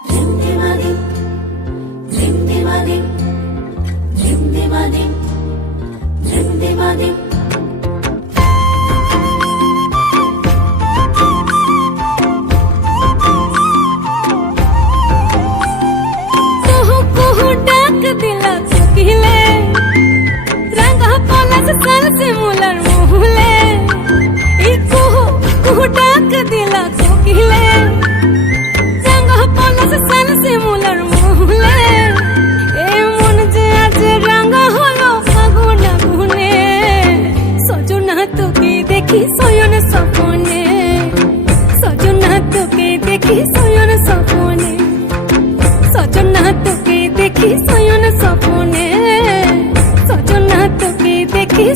ধিমধিমাধিম ধিমধিমাধিম ধিমধিমাধিম ধিমধিমাধিম কুহু কুহু ডাক দিলা কোকিলে রাঙা পলাশ সাল শিমুলার মুহলে এই কুহু কুহু ডাক দিলা কোকিলে রাঙা পলাশ সাল শিমুলার মুহলে এ মন যে আজ রাঙা হলো ফাগুন আগুনে সজনা তোকে দেখি শয়ন স্বপনে সজনা তোকে দেখি শয়ন স্বপনে সজনা তোকে দেখি শয়ন স্বপনে সজনা তোকে দেখি